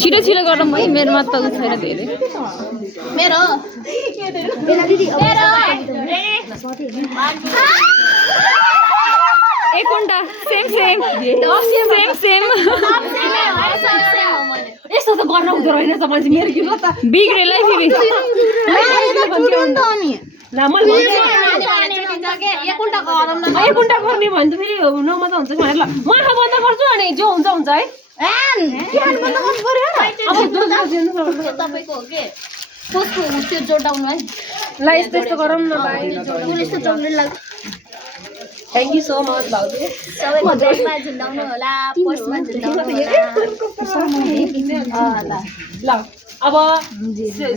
छिटो छिटो गरौँ है मेरोमा त उ छैन धेरै मेरो एक घण्टा सेम सेम सेम सेम यस्तो त गर्न हुँदो रहेन त मान्छे मेरो किन त बिग्रेलै फेरि एक घण्टा गर्ने भने त फेरि नमजा हुन्छ कि भनेर ल म आँखा बन्द गर्छु अनि जो हुन्छ हुन्छ है तपाईँको हो के कसको त्यो जोडाउनु है ल यस्तो यस्तो गरौँ न भाइ यस्तो चक्लेट लाग्छ थ्याङ्क यू सो मच भाउजू सबै मजामा झुन्डाउनु होला पर्समा झुन्डाउनु होला ल अब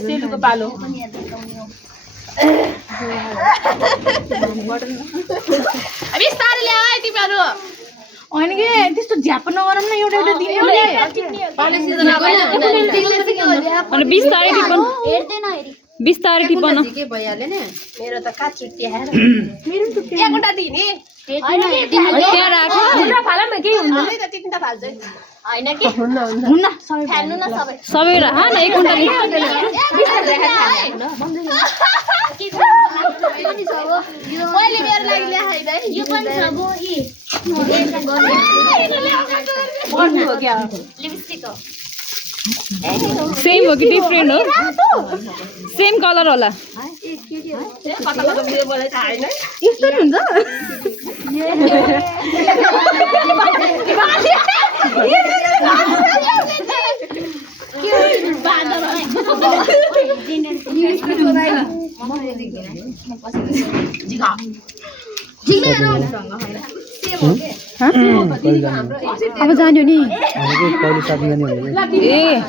सेलुको पालो बिस्तारै ल्याऊ है तिमीहरू होइन कि त्यस्तो झ्याप नगरौँ न एउटा एउटा दिने अनि बिस्तारै टिपन बिस्तारै टिपन के भइहाल्यो नि मेरो त काट छुट्टिएर मेरो छुट्टिएर एक घण्टा दिने त्यहाँ राखो फालामा केही हुँदैन नि त तिनटा फाल्छ हैन के हुन्न सबै फाल्नु न सबै सबै राख न एक घण्टा मैले मेरो लागि ल्याएँ है यो पनि छ गो इ गर्नु हो क्या लिपस्टिक हो सेम हो कि डिफरेन्ट हो सेम कलर होला कता कता मेरो मलाई थाहा हैन यस्तो हुन्छ अब जान्यो नि ए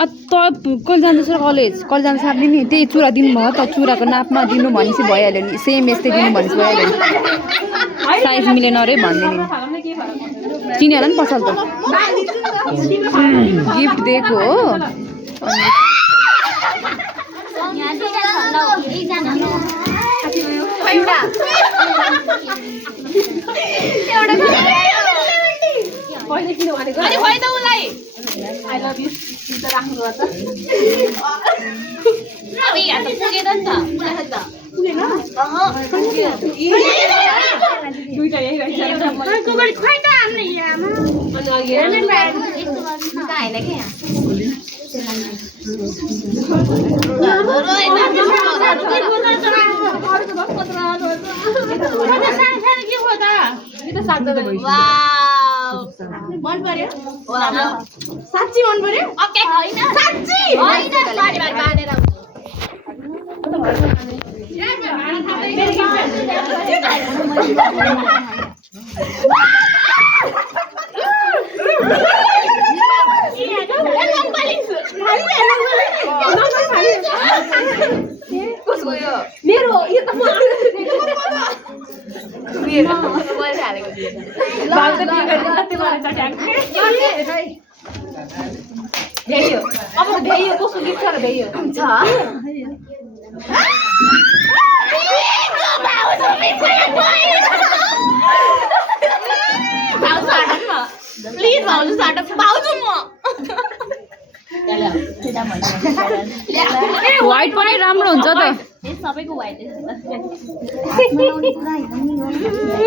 त कहिले जाँदैछ कलेज जानु सक्ने नि त्यही चुरा दिनुभयो त चुराको नापमा दिनु भनेपछि भइहाल्यो नि सेम यस्तै दिनु भनेपछि भइहाल्यो नि साइज मिलेन अरे भन्ने नि चिनिहाल्यो नि पसल त गिफ्ट दिएको हो पहिले किन भनेको अनि खोइ त उलाई आई लभ यु त राख्नु पर्छ अब यहाँ त पुगेन नि त पुगेन दुईटा यही रहेछ कोबडी खोइ त हामीले यामा अनि अघि हेर्नु यस्तो हैन के यहाँ मन पर्यो साच्ची मन पर्यो ओके हैन साच्ची हैन बारी बानेर मेरो यो त भ्याइयो अब त भ्याइयो कस्तो गिफ्ट छ र भ्याइयो प्लिज भाउजू साट भाउजू म व्हाइट पनि राम्रो हुन्छ त सबैको व्हाइट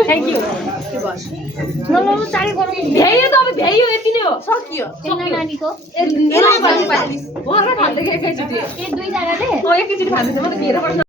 थ्याङ्क यू भ्याइयो त अब भ्याइयो यति नै हो सकियो नानीको एकैचोटि दुईजनाले एकैचोटि फाल्दैछ म त मेरो